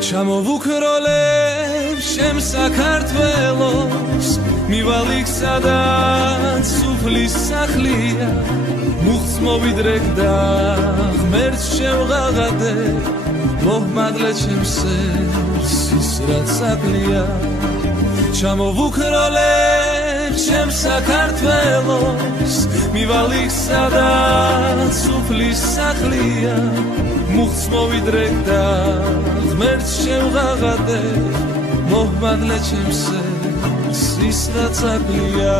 ჩამოვუქროლებ შენ საქართველოს მივალ იქ სადაც სუფლის სახლია მუხტს მოვიდრეკ და ღმერთს შევღაღადე მოჰმადლე ჩემს სერს ის რაც აკლია ჩამოვუქროლებ შენ საქართველოს მივალ იქ სადაც სუფლის სახლია მუხტს მოვიდრეკ და ღმერთს შევღაღადე მოჰმადლე ჩემს სერს ის რაც აკლია